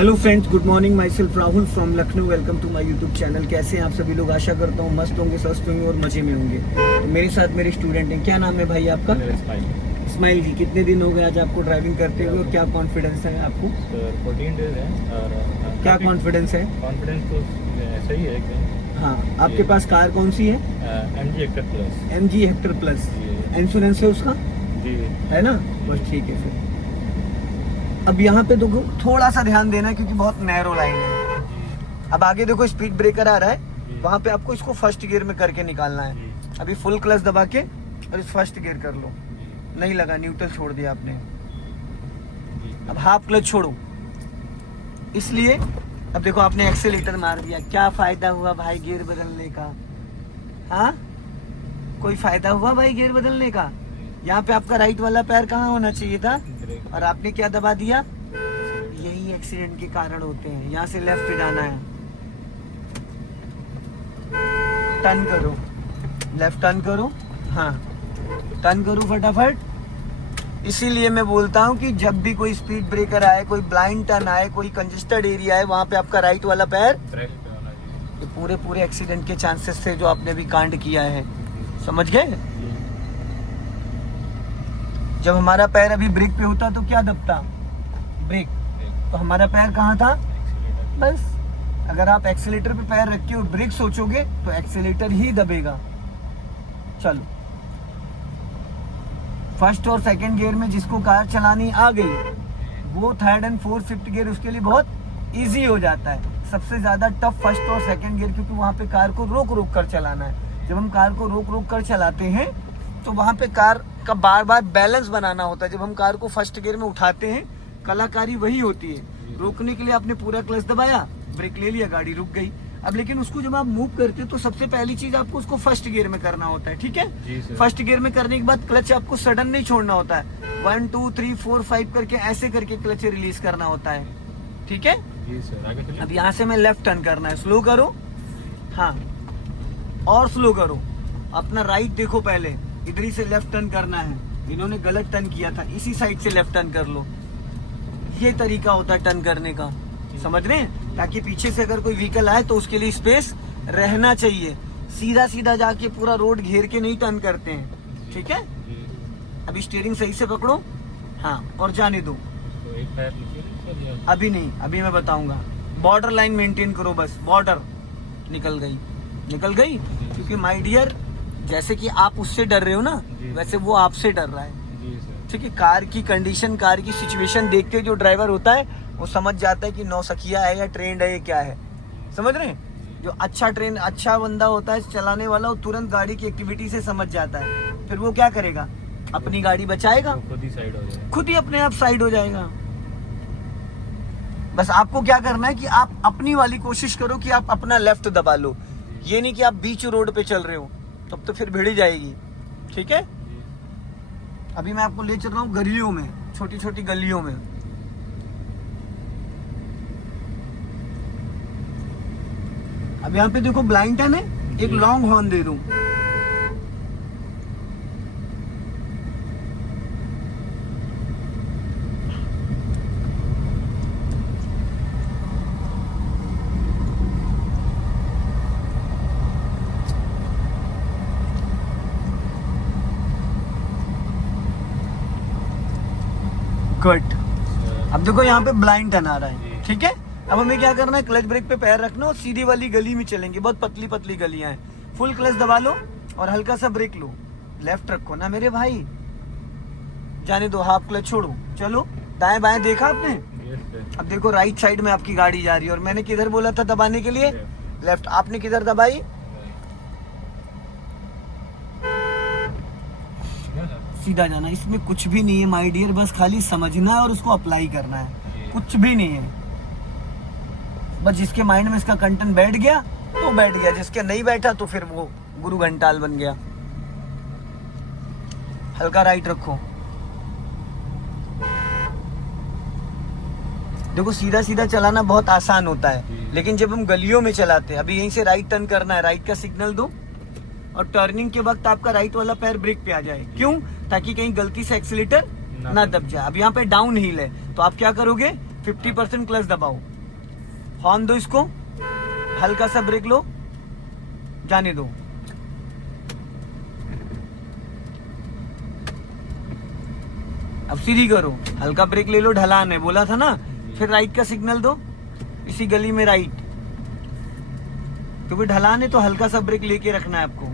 Hello friends, good morning. Myself Rahul from Lucknow. Welcome to my YouTube channel. कैसे हैं आप सभी लोग? आशा करता हूँ मस्त होंगे, स्वस्थ होंगे और मजे में होंगे। तो मेरे साथ मेरे स्टूडेंट हैं। क्या नाम है भाई आपका? इस्माइल जी। कितने दिन हो गए आज आपको ड्राइविंग करते हुए और क्या कॉन्फिडेंस है आपको? 14 डेज है और क्या कॉन्फिडेंस है? कॉन्फिडेंस तो सही है एकदम। हाँ, आपके पास कार कौन सी है? MG Hector plus. MG Hector plus. Insurance है उसका? जी है ना, बस ठीक है फिर। अब यहाँ पे देखो, थोड़ा सा ध्यान देना क्योंकि बहुत नैरो लाइन है। अब आगे देखो स्पीड ब्रेकर आ रहा है, वहाँ पे आपको इसको फर्स्ट गियर में करके निकालना है। अभी फुल क्लच दबा के और इस फर्स्ट गियर कर लो। नहीं लगा, न्यूट्रल छोड़ दिया आपने। अब हाफ क्लच छोड़ो, इसलिए अब देखो आपने एक्सेलेरेटर मार दिया। क्या फायदा हुआ भाई गियर बदलने का? हाँ, कोई फायदा हुआ भाई गियर बदलने का? यहाँ पे आपका राइट वाला पैर कहाँ होना चाहिए था और आपने क्या दबा दिया? यही एक्सीडेंट के कारण होते हैं। यहाँ से लेफ्ट पे जाना है, टर्न करो, लेफ्ट टर्न करो। हाँ, टर्न करो फटाफट। इसीलिए मैं बोलता हूँ कि जब भी कोई स्पीड ब्रेकर आए, कोई ब्लाइंड टर्न आए, कोई कंजेस्टेड एरिया है, वहां पे आपका राइट वाला पैर, ये पूरे एक्सीडेंट के चांसेस थे जो आपने भी कांड किया है। समझ गए? जब हमारा पैर अभी ब्रेक पे होता तो क्या दबता? ब्रेक। तो हमारा पैर कहाँ था? बस। अगर आप एक्सीलेटर पे पैर रख के और ब्रेक सोचोगे तो एक्सीलेटर ही दबेगा। चलो, फर्स्ट और सेकंड गियर में जिसको कार चलानी आ गई, वो third and fourth fifth gear उसके लिए बहुत इजी हो जाता है। सबसे ज्यादा टफ फर्स्ट और सेकंड गियर, क्योंकि वहां पे कार को रोक रोक कर चलाना है। जब हम कार को रोक रोक कर चलाते हैं तो वहां पे कार का बार बार बैलेंस बनाना होता है। जब हम कार को फर्स्ट गियर में उठाते हैं, कलाकारी वही होती है। रोकने के लिए आपने पूरा क्लच दबाया, ब्रेक ले लिया, गाड़ी रुक गई। अब लेकिन उसको जब आप मूव करते हो तो सबसे पहली चीज आपको उसको फर्स्ट गियर में करना होता है। ठीक है? फर्स्ट गियर में करने के बाद क्लच आपको सडन नहीं छोड़ना होता है। 1 2 3 4 5 करके ऐसे करके क्लच रिलीज करना होता है। ठीक है? जी सर, आगे चलिए। अब यहाँ से मैं लेफ्ट टर्न करना है। स्लो करो, हाँ, और स्लो करो। अपना राइट देखो, पहले इधर ही से लेफ्ट टर्न करना है। इन्होंने गलत टर्न किया था, इसी साइड से लेफ्ट टर्न कर लो। ये तरीका होता है टर्न करने का, समझ रहे हैं? ताकि पीछे से अगर कोई व्हीकल आए तो उसके लिए स्पेस रहना चाहिए। सीधा सीधा जाके पूरा रोड घेर के नहीं टर्न करते हैं। ठीक है? अभी स्टीयरिंग सही से पकड़ो, हाँ, और जाने दो। तो एक पैर नीचे अभी नहीं, अभी मैं बताऊंगा। बॉर्डर लाइन मेंटेन करो, बस बॉर्डर। निकल गई क्योंकि माय डियर, जैसे कि आप उससे डर रहे हो ना, वैसे वो आपसे डर रहा है। ठीक है? कार की कंडीशन, कार की सिचुएशन देख के जो ड्राइवर होता है वो समझ जाता है कि नौसखिया है या ट्रेंड है, ये क्या है। समझ रहे हैं? जो अच्छा बंदा होता है चलाने वाला, वो तुरंत गाड़ी की एक्टिविटी से समझ जाता है। फिर वो क्या करेगा? अपनी गाड़ी बचाएगा, खुद ही साइड हो जाएगा, खुद ही अपने आप साइड हो जाएगा। बस आपको क्या करना है कि आप अपनी वाली कोशिश करो कि आप अपना लेफ्ट दबा लो। ये नहीं कि आप बीच रोड पे चल रहे हो, तब तो फिर भिड़ जाएगी। ठीक है? अभी मैं आपको ले चल रहा हूँ गलियों में, छोटी छोटी गलियों में। अब यहाँ पे देखो ब्लाइंड टर्न है, एक लॉन्ग हॉर्न दे दूं। कट। अब देखो यहाँ पे ब्लाइंड टर्न आ रहा है। ठीक है? अब हमें क्या करना है? क्लच ब्रेक पे पैर रखना और सीधी वाली गली में चलेंगे। बहुत पतली पतली गलियां हैं। फुल क्लच दबा लो और हल्का सा ब्रेक लो। लेफ्ट रखो ना मेरे भाई, जाने दो, हाफ क्लच छोड़ो। चलो, दाएं बाएं देखा आपने? अब देखो राइट साइड में आपकी गाड़ी जा रही है और मैंने किधर बोला था दबाने के लिए? लेफ्ट। आपने किधर दबाई? सीधा जाना। इसमें कुछ भी नहीं है माय डियर, बस खाली समझना है और उसको अप्लाई करना है। कुछ भी नहीं है। बस जिसके माइंड में इसका कंटेंट बैठ गया तो बैठ गया, जिसके नहीं बैठा तो फिर वो गुरु घंटाल बन गया। हल्का राइट रखो। देखो सीधा सीधा चलाना बहुत आसान होता है, लेकिन जब हम गलियों में चलाते हैं, अभी यहीं से राइट टर्न करना है, राइट का सिग्नल दो और टर्निंग के वक्त आपका राइट वाला पैर ब्रेक पे आ जाए। क्यों? ताकि कहीं गलती से एक्सीलेटर ना दब जाए। अब यहाँ पे डाउन हिल है तो आप क्या करोगे? 50% क्लच दबाओ, हॉर्न दो इसको, हल्का सा ब्रेक लो, जाने दो। अब सीधी करो, हल्का ब्रेक ले लो, ढलान है बोला था ना। फिर राइट का सिग्नल दो, इसी गली में राइट, क्योंकि ढलान है तो हल्का सा ब्रेक लेके रखना है आपको।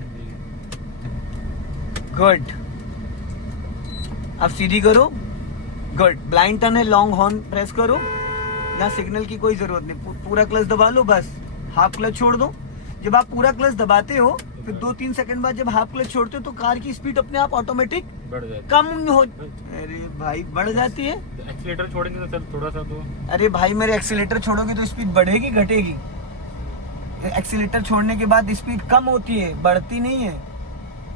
गुड, अब सीधी करो, गुड। ब्लाइंड टर्न है, लॉन्ग हॉर्न प्रेस करो, यहाँ सिग्नल की कोई जरूरत नहीं, पूरा क्लच दबा लो बस, हाफ क्लच छोड़ दो। जब आप पूरा क्लच दबाते हो फिर 2-3 सेकंड बाद जब हाफ क्लच छोड़ते हो तो कार की स्पीड अपने आप ऑटोमेटिक बढ़ जाती कम हो, अरे भाई बढ़ जाती है। है। एक्सीलेटर छोड़ेंगे तो सर थोड़ा सा तो अरे भाई मेरे एक्सीलेटर छोड़ोगे तो स्पीड बढ़ेगी घटेगी? एक्सीलेटर छोड़ने के बाद स्पीड कम होती है, बढ़ती नहीं है।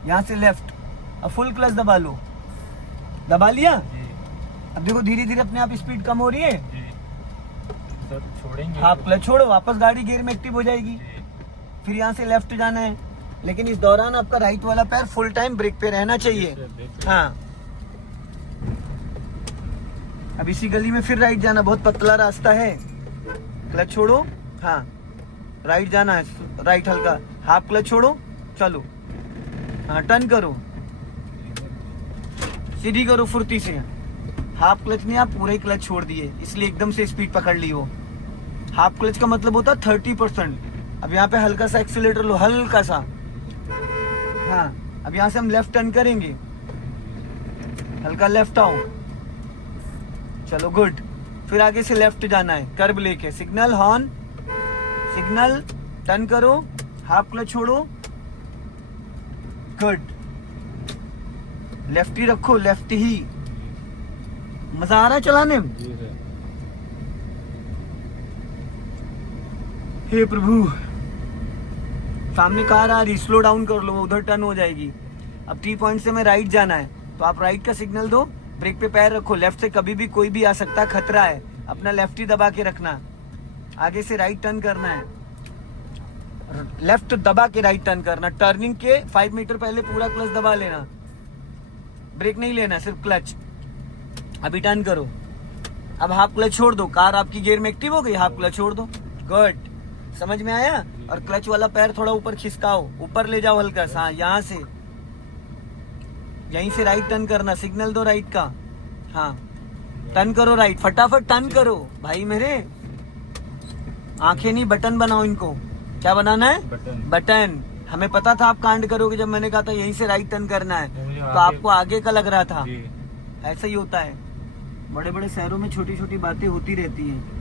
यहाँ से लेफ्ट, अब फुल क्लच दबा लो, दबा लिया। जी अब देखो धीरे धीरे अपने आप स्पीड कम हो रही है। जी सर छोड़ेंगे आप क्लच छोड़ो, वापस गाड़ी गियर में एक्टिव हो जाएगी। जी फिर यहाँ से लेफ्ट जाना है, लेकिन इस दौरान आपका राइट वाला पैर फुल टाइम ब्रेक पे रहना चाहिए। हाँ, अब इसी गली में फिर राइट जाना, बहुत पतला रास्ता है। क्लच छोड़ो, हाँ राइट जाना है, राइट हल्का, हाफ क्लच छोड़ो, चलो। हाँ टर्न करो, सीधी करो फुर्ती से। हाफ क्लच नहीं, आप पूरा ही क्लच छोड़ दिए, इसलिए एकदम से स्पीड पकड़ ली हो। हाफ क्लच का मतलब होता है 30%। अब यहाँ पे हल्का सा एक्सीलेटर लो, हल्का सा। हाँ, अब यहाँ से हम लेफ्ट टर्न करेंगे, हल्का लेफ्ट आओ, चलो गुड। फिर आगे से लेफ्ट जाना है, कर्व लेके, सिग्नल हॉर्न, सिग्नल, टर्न करो, हाफ क्लच छोड़ो, गुड। लेफ्ट ही रखो, लेफ्ट ही। मजा आ रहा है चलाने में? जी सर। हे प्रभु, सामने कार आ रही, स्लो डाउन कर लो, वो उधर टर्न हो जाएगी। अब टी पॉइंट से मैं राइट जाना है, तो आप राइट का सिग्नल दो, ब्रेक पे पैर रखो। लेफ्ट से कभी भी कोई भी आ सकता है, खतरा है, अपना लेफ्ट ही दबा के रखना। आगे से राइट टर्न करना है, लेफ्ट दबा के राइट टर्न करना। टर्निंग के 5 मीटर पहले पूरा क्लच दबा लेना, ब्रेक नहीं लेना, सिर्फ क्लच। अभी टर्न करो, अब हाफ क्लच छोड़ दो, कार आपकी गियर में एक्टिव हो गई, हाफ क्लच छोड़ दो, गुड। समझ में आया? और क्लच वाला पैर थोड़ा ऊपर खिसकाओ, ऊपर ले जाओ हल्का सा, यहाँ से, यहीं से राइट टर्न करना, सिग्नल दो राइट का। हाँ टर्न करो राइट, फटाफट टर्न करो भाई मेरे। आंखें नहीं, बटन बनाओ इनको। क्या बनाना है? बटन। बटन। हमें पता था आप कांड करोगे जब मैंने कहा था यहीं से राइट टर्न करना है, मुझे तो आगे- आपको आगे का लग रहा था। जी ऐसा ही होता है, बड़े बड़े शहरों में छोटी छोटी बातें होती रहती हैं।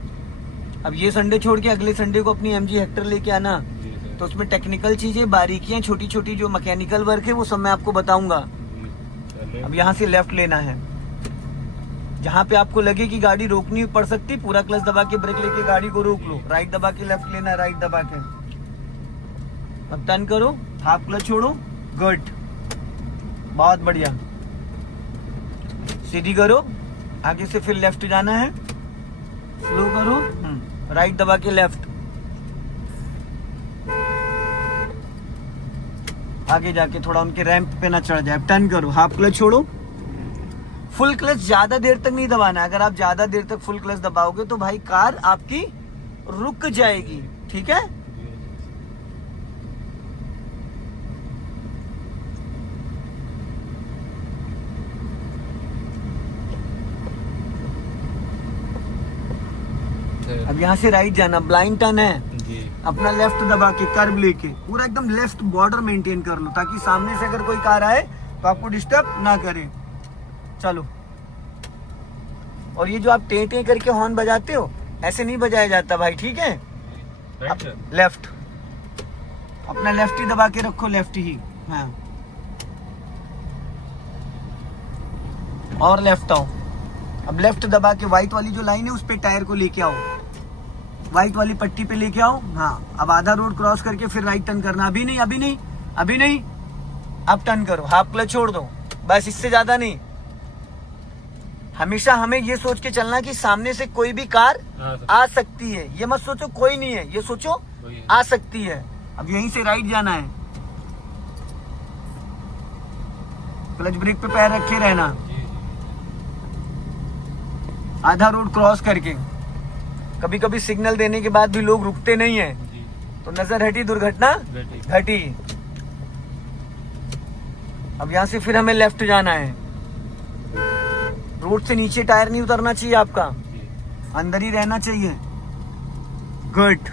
अब ये संडे छोड़ के अगले संडे को अपनी MG हेक्टर लेके आना, जी सर। तो उसमें टेक्निकल चीजें, बारीकियां, छोटी छोटी जो मैकेनिकल वर्क है वो सब मैं आपको बताऊंगा। जी चलिए। अब यहाँ से लेफ्ट लेना है, जहाँ पे आपको लगे कि गाड़ी रोकनी पड़ सकती, पूरा क्लच दबा के ब्रेक लेके गाड़ी को रोक लो। राइट दबा के लेफ्ट लेना है, राइट दबा के। अब टर्न करो, हाफ क्लच छोड़ो, गुड, बहुत बढ़िया। सीधी करो, आगे से फिर लेफ्ट जाना है, स्लो करो, राइट दबा के लेफ्ट। आगे जाके थोड़ा उनके रैंप पे ना चढ़ जाए। टर्न करो, हाफ क्लच छोड़ो, फुल क्लच ज्यादा देर तक नहीं दबाना। अगर आप ज्यादा देर तक फुल क्लच दबाओगे तो भाई कार आपकी रुक जाएगी, ठीक है? अब यहाँ से राइट जाना, ब्लाइंड टर्न है, जी अपना लेफ्ट दबा के कर्व लेके पूरा एकदम लेफ्ट बॉर्डर मेंटेन कर लो, ताकि सामने से अगर कोई कार आए तो आपको डिस्टर्ब ना करे। चलो, और ये जो आप टे टे करके हॉर्न बजाते हो, ऐसे नहीं बजाया जाता भाई, ठीक है? Right sir. लेफ्ट, अपना लेफ्ट ही दबा के रखो, लेफ्ट ही। हाँ, और लेफ्ट आओ। अब लेफ्ट दबा के व्हाइट वाली जो लाइन है उस पे टायर को लेके आओ, व्हाइट वाली पट्टी पे लेके आओ। हाँ, अब आधा रोड क्रॉस करके फिर राइट टर्न करना। अभी नहीं, अभी नहीं, अभी नहीं, अब टर्न करो, हाफ क्लच छोड़ दो, बस, इससे ज्यादा नहीं। हमेशा हमें ये सोच के चलना कि सामने से कोई भी कार आ सकती है। ये मत सोचो कोई नहीं है, ये सोचो आ सकती है। अब यहीं से राइट जाना है, क्लच ब्रेक पे पैर रखे रहना, आधा रोड क्रॉस करके। कभी कभी सिग्नल देने के बाद भी लोग रुकते नहीं है, जी तो नजर हटी, दुर्घटना घटी घटी। अब यहाँ से फिर हमें लेफ्ट जाना है। रोड से नीचे टायर नहीं उतरना चाहिए आपका, जी अंदर ही रहना चाहिए। गुड,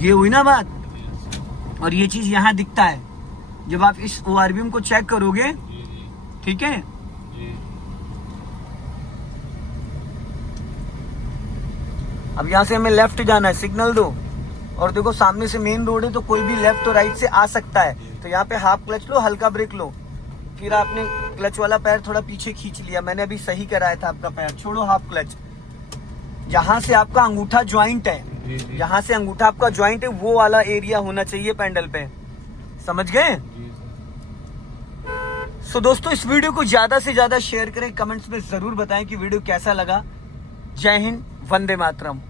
ये हुई ना बात। और ये चीज यहाँ दिखता है जब आप इस ORVM को चेक करोगे, जी जी ठीक है। जी अब यहाँ से हमें लेफ्ट जाना है, सिग्नल दो। और देखो सामने से मेन रोड है तो कोई भी लेफ्ट और राइट से आ सकता है, तो यहाँ पे हाफ क्लच लो, हल्का ब्रेक लो। फिर आपने क्लच वाला पैर थोड़ा पीछे खींच लिया, मैंने अभी सही कराया था आपका पैर, छोड़ो हाफ क्लच। जहां से आपका अंगूठा ज्वाइंट है, जी जी जहां से अंगूठा आपका ज्वाइंट है, वो वाला एरिया होना चाहिए पैडल पे, समझ गए। जी सो दोस्तों, इस वीडियो को ज्यादा से ज्यादा शेयर करें, कमेंट्स में जरूर बताएं कि वीडियो कैसा लगा। जय हिंद, वंदे मातरम।